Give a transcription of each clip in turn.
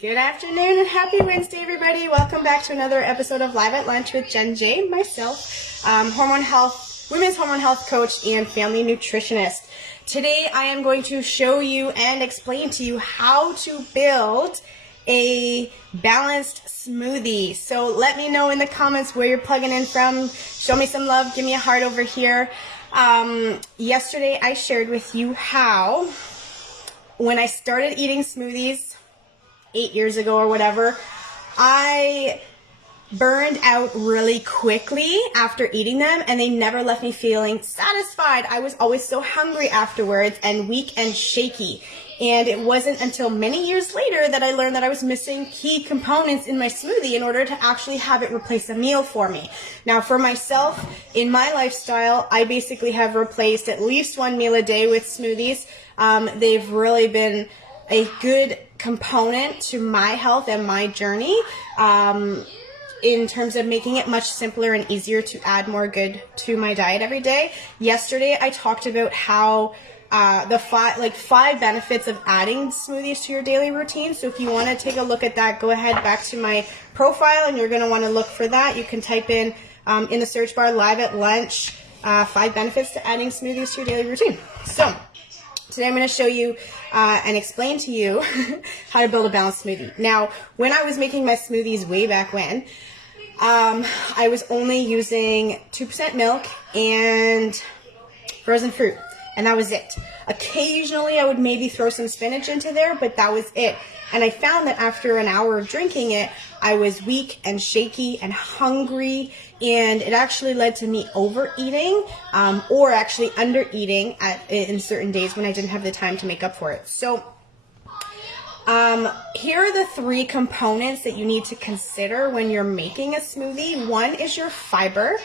Good afternoon and happy Wednesday, everybody. Welcome back to another episode of Live at Lunch with Jen J, myself, women's hormone health coach and family nutritionist. Today, I am going to show you and explain to you how to build a balanced smoothie. So let me know in the comments where you're plugging in from. Show me some love. Give me a heart over here. Yesterday, I shared with you how when I started eating smoothies 8 years ago or whatever, I burned out really quickly after eating them, and they never left me feeling satisfied. I was always so hungry afterwards and weak and shaky. And it wasn't until many years later that I learned that I was missing key components in my smoothie in order to actually have it replace a meal for me. Now, for myself, in my lifestyle, I basically have replaced at least one meal a day with smoothies. They've really been a good component to my health and my journey in terms of making it much simpler and easier to add more good to my diet every day. Yesterday, I talked about how the five benefits of adding smoothies to your daily routine. So if you want to take a look at that, go ahead back to my profile and you're going to want to look for that. You can type in the search bar Live at Lunch 5 benefits to adding smoothies to your daily routine. So today I'm going to show you and explain to you how to build a balanced smoothie. Now, when I was making my smoothies way back when, I was only using 2% milk and frozen fruit, and that was it. Occasionally, I would maybe throw some spinach into there, but that was it. And I found that after an hour of drinking it, I was weak and shaky and hungry, and it actually led to me overeating or actually undereating in certain days when I didn't have the time to make up for it. So here are the 3 components that you need to consider when you're making a smoothie. One is your fiber.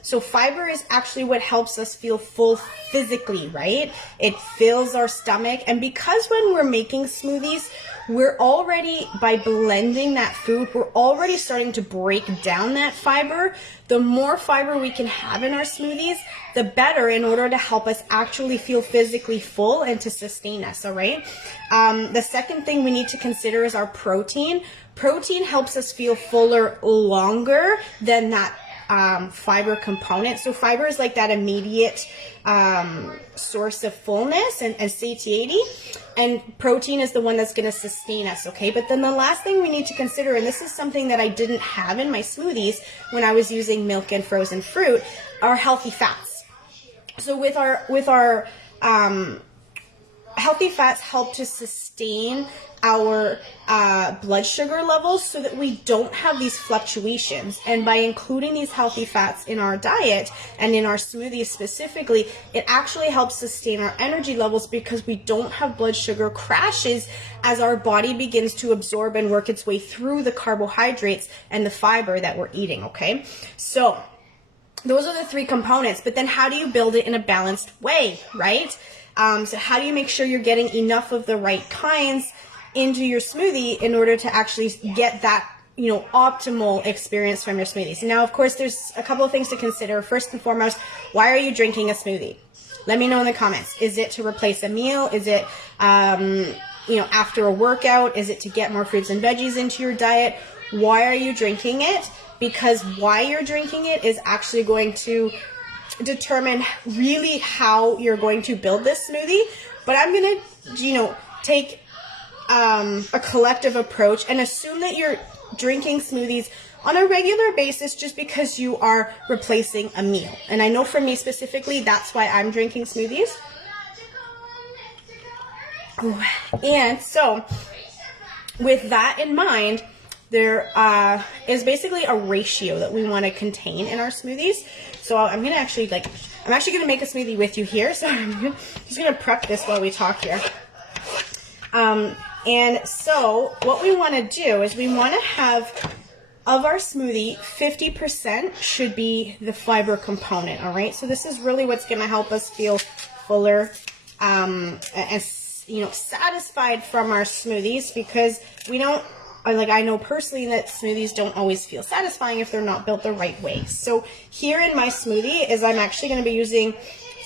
So fiber is actually what helps us feel full physically, right? It fills our stomach. And because when we're making smoothies, we're already, by blending that food, we're already starting to break down that fiber. The more fiber we can have in our smoothies, the better, in order to help us actually feel physically full and to sustain us, all right? The second thing we need to consider is our protein. Protein helps us feel fuller longer than that fiber component. So fiber is like that immediate source of fullness and satiety, and protein is the one that's going to sustain us, okay? But then the last thing we need to consider, and this is something that I didn't have in my smoothies when I was using milk and frozen fruit, are healthy fats. So with our healthy fats help to sustain our blood sugar levels so that we don't have these fluctuations. And by including these healthy fats in our diet and in our smoothies specifically, it actually helps sustain our energy levels because we don't have blood sugar crashes as our body begins to absorb and work its way through the carbohydrates and the fiber that we're eating, okay? So those are the 3 components, but then how do you build it in a balanced way, right? So how do you make sure you're getting enough of the right kinds into your smoothie in order to actually get that, optimal experience from your smoothies? Now, of course, there's a couple of things to consider. First and foremost, why are you drinking a smoothie? Let me know in the comments. Is it to replace a meal? Is it, after a workout? Is it to get more fruits and veggies into your diet? Why are you drinking it? Because why you're drinking it is actually going to determine really how you're going to build this smoothie. But I'm going to, take a collective approach and assume that you're drinking smoothies on a regular basis just because you are replacing a meal. And I know for me specifically, that's why I'm drinking smoothies. And so with that in mind, there is basically a ratio that we want to contain in our smoothies. So I'm going to actually going to make a smoothie with you here. So I'm just going to prep this while we talk here. And so what we want to do is we want to have, of our smoothie, 50% should be the fiber component, all right? So this is really what's going to help us feel fuller and satisfied from our smoothies, because we don't, I know personally that smoothies don't always feel satisfying if they're not built the right way. So here in my smoothie is I'm actually going to be using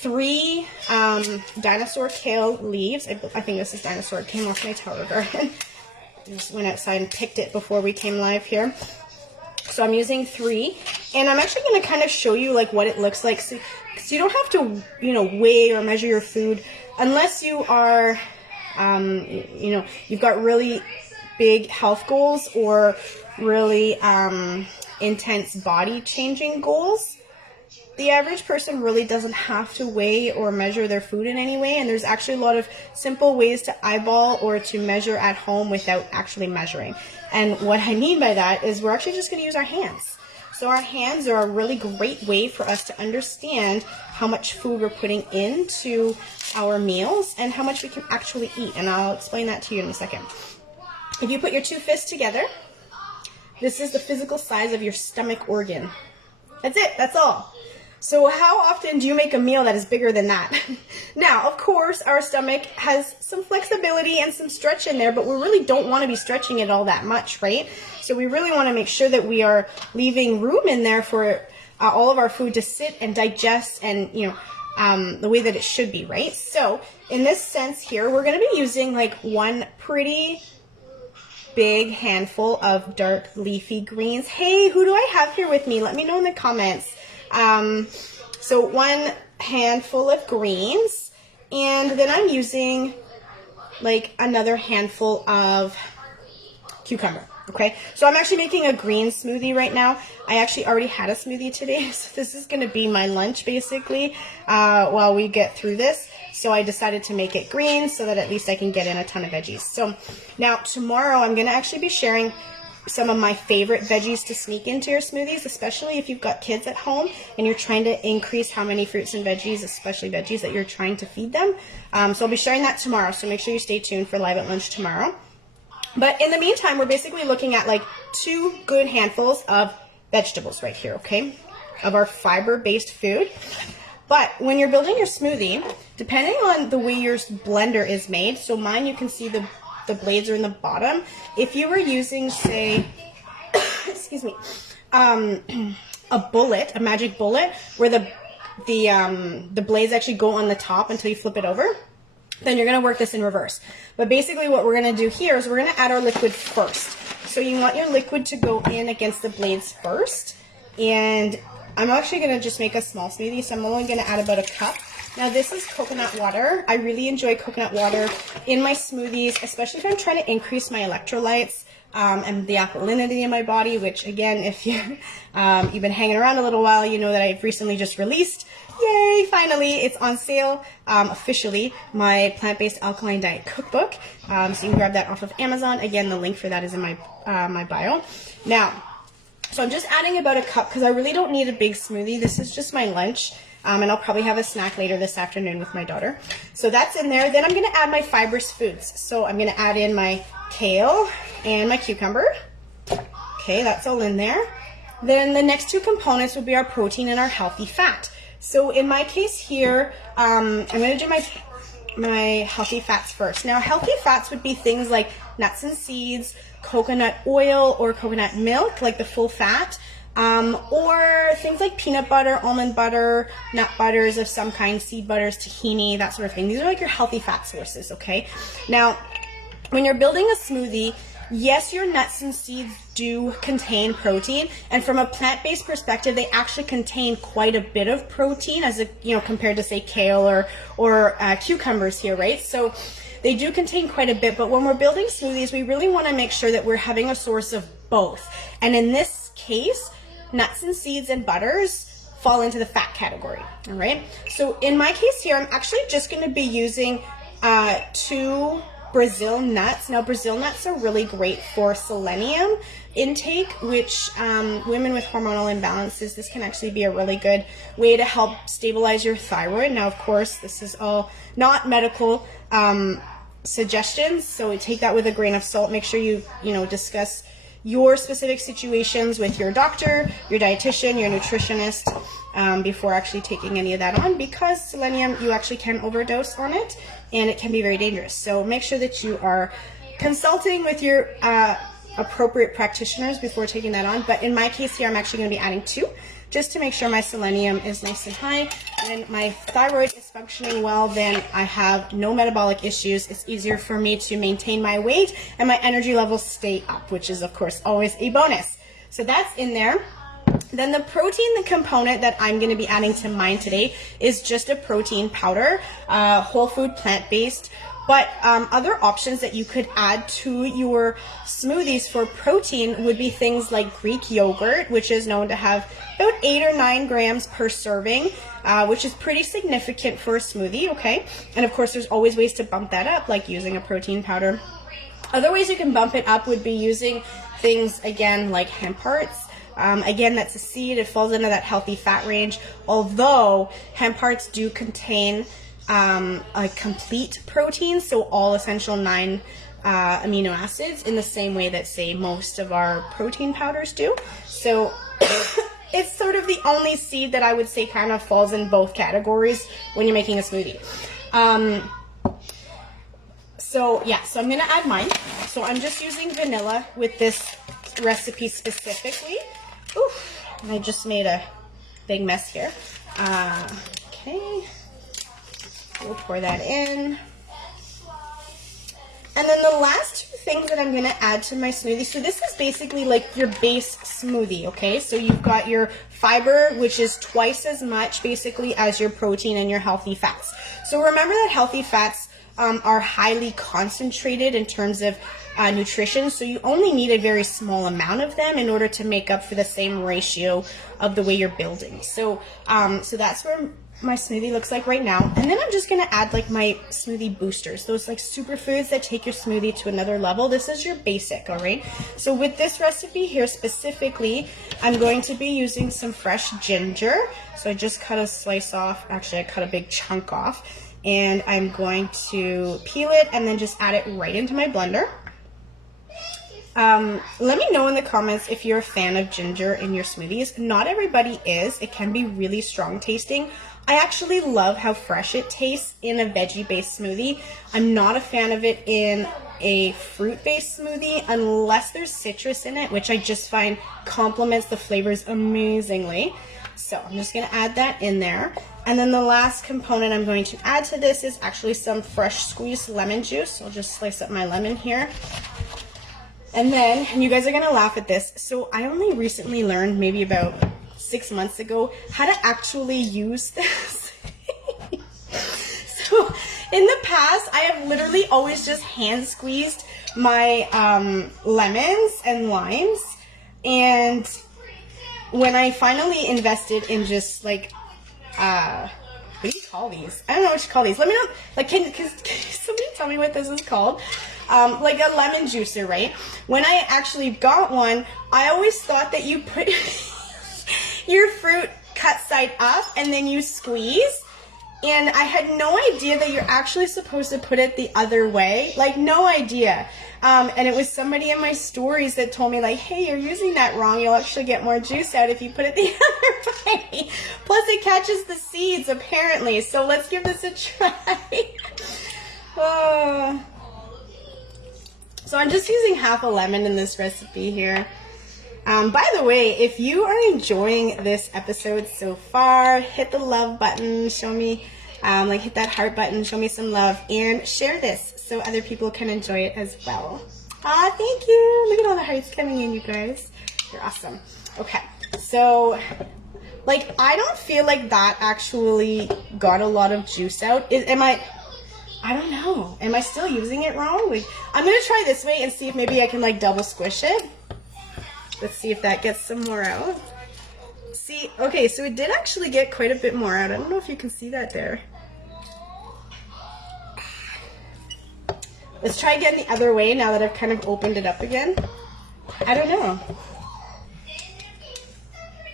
3 dinosaur kale leaves. I think this is dinosaur. It came off my tower garden. Just went outside and picked it before we came live here. So I'm using 3, and I'm actually going to kind of show you like what it looks like, so you don't have to, you know, weigh or measure your food unless you are, you know, you've got really big health goals or really intense body changing goals. The average person really doesn't have to weigh or measure their food in any way, and there's actually a lot of simple ways to eyeball or to measure at home without actually measuring. And what I mean by that is we're actually just going to use our hands. So our hands are a really great way for us to understand how much food we're putting into our meals and how much we can actually eat, and I'll explain that to you in a second. If you put your 2 fists together, this is the physical size of your stomach organ. That's it, that's all. So how often do you make a meal that is bigger than that? Now, of course, our stomach has some flexibility and some stretch in there, but we really don't want to be stretching it all that much, right? So we really want to make sure that we are leaving room in there for all of our food to sit and digest and, you know, the way that it should be, right? So in this sense here, we're going to be using like one pretty big handful of dark leafy greens. Hey, who do I have here with me? Let me know in the comments. So 1 handful of greens, and then I'm using like another handful of cucumber. Okay, so I'm actually making a green smoothie right now. I actually already had a smoothie today, so this is going to be my lunch basically while we get through this. So I decided to make it green so that at least I can get in a ton of veggies. So now tomorrow I'm going to actually be sharing some of my favorite veggies to sneak into your smoothies, especially if you've got kids at home and you're trying to increase how many fruits and veggies, especially veggies, that you're trying to feed them. So I'll be sharing that tomorrow, so make sure you stay tuned for Live at Lunch tomorrow. But in the meantime, we're basically looking at like 2 good handfuls of vegetables right here, okay, of our fiber-based food. But when you're building your smoothie, depending on the way your blender is made, so mine, you can see the blades are in the bottom. If you were using, say, excuse me, a bullet, a magic bullet, where the blades actually go on the top until you flip it over, then you're going to work this in reverse. But basically what we're going to do here is we're going to add our liquid first. So you want your liquid to go in against the blades first. And I'm actually going to just make a small smoothie, so I'm only going to add about a cup. Now this is coconut water. I really enjoy coconut water in my smoothies, especially if I'm trying to increase my electrolytes and the alkalinity in my body, which again, if you've been hanging around a little while, you know that I've recently just released, yay, finally, it's on sale officially, my plant-based alkaline diet cookbook. So you can grab that off of Amazon. Again, the link for that is in my, my bio. Now, so I'm just adding about a cup because I really don't need a big smoothie. This is just my lunch. And I'll probably have a snack later this afternoon with my daughter. So that's in there. Then I'm going to add my fibrous foods. So I'm going to add in my kale and my cucumber. Okay, that's all in there. Then the next 2 components will be our protein and our healthy fat. So in my case here, I'm going to do my healthy fats first. Now, healthy fats would be things like nuts and seeds, coconut oil or coconut milk, like the full fat, or things like peanut butter, almond butter, nut butters of some kind, seed butters, tahini, that sort of thing. These are like your healthy fat sources, okay? Now, when you're building a smoothie, yes, your nuts and seeds do contain protein, and from a plant-based perspective, they actually contain quite a bit of protein, as compared to say kale or cucumbers here, right? So they do contain quite a bit, but when we're building smoothies, we really want to make sure that we're having a source of both. And in this case, nuts and seeds and butters fall into the fat category, all right? So in my case here, I'm actually just going to be using 2 Brazil nuts. Now, Brazil nuts are really great for selenium intake, which women with hormonal imbalances, this can actually be a really good way to help stabilize your thyroid. Now, of course, this is all not medical suggestions, so take that with a grain of salt. Make sure you discuss your specific situations with your doctor, your dietitian, your nutritionist before actually taking any of that on, because selenium, you actually can overdose on it and it can be very dangerous. So make sure that you are consulting with your appropriate practitioners before taking that on. But in my case here, I'm actually going to be adding 2 just to make sure my selenium is nice and high and my thyroid is functioning well, then I have no metabolic issues. It's easier for me to maintain my weight and my energy levels stay up, which is of course always a bonus. So that's in there. Then the protein component that I'm going to be adding to mine today is just a protein powder, whole food, plant-based. But other options that you could add to your smoothies for protein would be things like Greek yogurt, which is known to have about 8 or 9 grams per serving, which is pretty significant for a smoothie, okay? And of course, there's always ways to bump that up, like using a protein powder. Other ways you can bump it up would be using things, again, like hemp hearts. Again, that's a seed. It falls into that healthy fat range, although hemp hearts do contain a complete protein, so all essential 9 amino acids in the same way that, say, most of our protein powders do. So it's sort of the only seed that I would say kind of falls in both categories when you're making a smoothie. So I'm going to add mine. So I'm just using vanilla with this recipe specifically. Oof, and I just made a big mess here. Okay. We'll pour that in. And then the last 2 things that I'm going to add to my smoothie. So this is basically like your base smoothie, okay? So you've got your fiber, which is twice as much basically as your protein and your healthy fats. So remember that healthy fats are highly concentrated in terms of nutrition, so you only need a very small amount of them in order to make up for the same ratio of the way you're building. So that's where my smoothie looks like right now. And then I'm just going to add like my smoothie boosters, those like superfoods that take your smoothie to another level. This is your basic, all right? So with this recipe here specifically, I'm going to be using some fresh ginger. So I just cut a slice off, actually I cut a big chunk off, and I'm going to peel it and then just add it right into my blender. Let me know in the comments if you're a fan of ginger in your smoothies. Not everybody is. It can be really strong tasting. I actually love how fresh it tastes in a veggie-based smoothie. I'm not a fan of it in a fruit-based smoothie unless there's citrus in it, which I just find complements the flavors amazingly. So I'm just going to add that in there. And then the last component I'm going to add to this is actually some fresh squeezed lemon juice. I'll just slice up my lemon here. And then, and you guys are going to laugh at this, so I only recently learned, maybe about 6 months ago, how to actually use this. So in the past, I have literally always just hand squeezed my lemons and limes. And when I finally invested in just like, what do you call these? I don't know what you call these. Let me know, like, can somebody tell me what this is called? Like a lemon juicer, right? When I actually got one, I always thought that you put your fruit cut side up and then you squeeze. And I had no idea that you're actually supposed to put it the other way. Like, no idea. And it was somebody in my stories that told me, like, hey, you're using that wrong. You'll actually get more juice out if you put it the other way. Plus, it catches the seeds, apparently. So let's give this a try. So I'm just using half a lemon in this recipe here. By the way, if you are enjoying this episode so far, hit the love button, show me, hit that heart button, show me some love, and share this so other people can enjoy it as well. Thank you. Look at all the hearts coming in, you guys. You're awesome. Okay, so, like, I don't feel like that actually got a lot of juice out. I don't know. Am I still using it wrong? Like, I'm going to try this way and see if maybe I can, like, double squish it. Let's see if that gets some more out. See, okay, so it did actually get quite a bit more out. I don't know if you can see that there. Let's try again the other way now that I've kind of opened it up again. I don't know.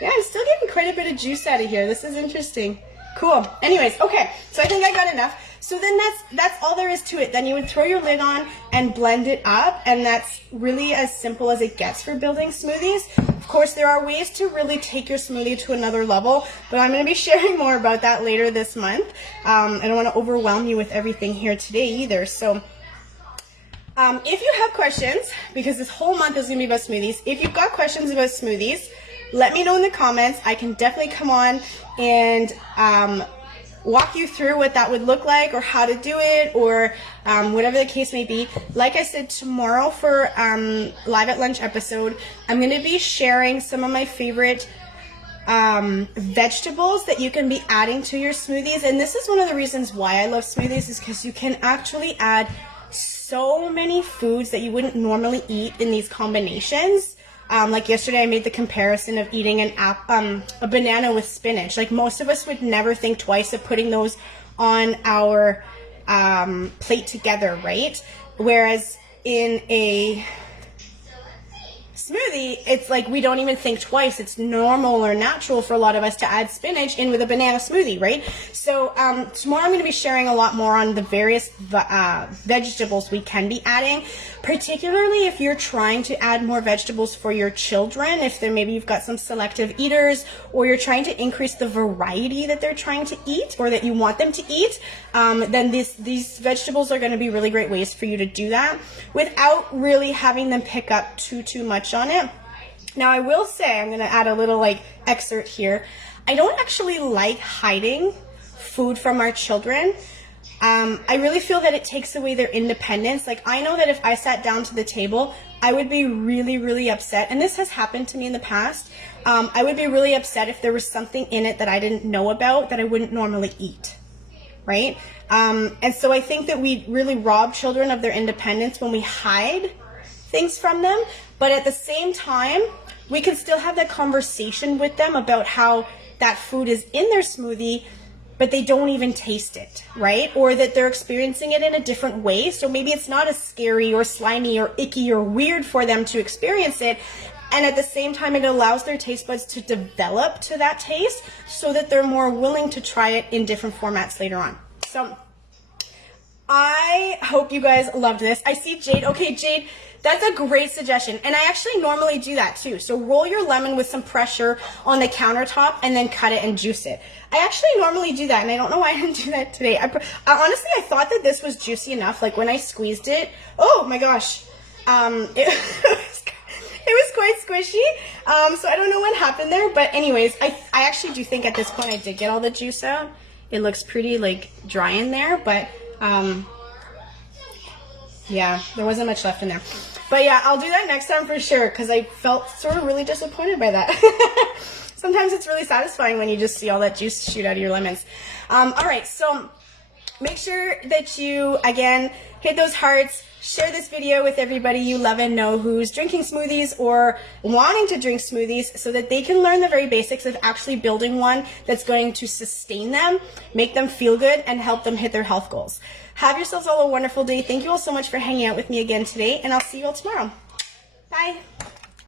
Yeah, I'm still getting quite a bit of juice out of here. This is interesting. Cool. Anyways, okay, so I think I got enough. So then that's all there is to it. Then you would throw your lid on and blend it up, and that's really as simple as it gets for building smoothies. Of course, there are ways to really take your smoothie to another level, but I'm going to be sharing more about that later this month. I don't want to overwhelm you with everything here today either. So if you have questions, because this whole month is going to be about smoothies, if you've got questions about smoothies, let me know in the comments. I can definitely come on and walk you through what that would look like or how to do it or whatever the case may be. Like I said, tomorrow for Live at Lunch episode, I'm going to be sharing some of my favorite vegetables that you can be adding to your smoothies. And this is one of the reasons why I love smoothies, is because you can actually add so many foods that you wouldn't normally eat in these combinations. Like yesterday I made the comparison of eating a banana with spinach. Like most of us would never think twice of putting those on our plate together, right? Whereas in a smoothie, it's like we don't even think twice. It's normal or natural for a lot of us to add spinach in with a banana smoothie, right? So tomorrow I'm going to be sharing a lot more on the various vegetables we can be adding, particularly if you're trying to add more vegetables for your children, if maybe you've got some selective eaters, or you're trying to increase the variety that they're trying to eat or that you want them to eat, then these vegetables are going to be really great ways for you to do that without really having them pick up too much on it. Now I will say, I'm going to add a little excerpt here. I don't actually like hiding food from our children. I really feel that it takes away their independence. Like, I know that if I sat down to the table, I would be really upset. And this has happened to me in the past. I would be really upset if there was something in it that I didn't know about that I wouldn't normally eat, right? And so I think that we really rob children of their independence when we hide things from them. But at the same time, we can still have that conversation with them about how that food is in their smoothie, but they don't even taste it, right? Or that they're experiencing it in a different way. So maybe it's not as scary or slimy or icky or weird for them to experience it. And at the same time, it allows their taste buds to develop to that taste so that they're more willing to try it in different formats later on. So I hope you guys loved this. I see Jade. Okay, Jade, that's a great suggestion. And I actually normally do that too. So roll your lemon with some pressure on the countertop and then cut it and juice it. I actually normally do that, and I don't know why I didn't do that today. Honestly, I thought that this was juicy enough. Like when I squeezed it, oh my gosh, it was quite squishy. So I don't know what happened there, but anyways, I actually do think at this point I did get all the juice out. It looks pretty dry in there, but yeah, there wasn't much left in there. But yeah, I'll do that next time for sure, because I felt sort of really disappointed by that. Sometimes it's really satisfying when you just see all that juice shoot out of your lemons. All right, so make sure that you, again, hit those hearts, share this video with everybody you love and know who's drinking smoothies or wanting to drink smoothies, so that they can learn the very basics of actually building one that's going to sustain them, make them feel good, and help them hit their health goals. Have yourselves all a wonderful day. Thank you all so much for hanging out with me again today, and I'll see you all tomorrow. Bye.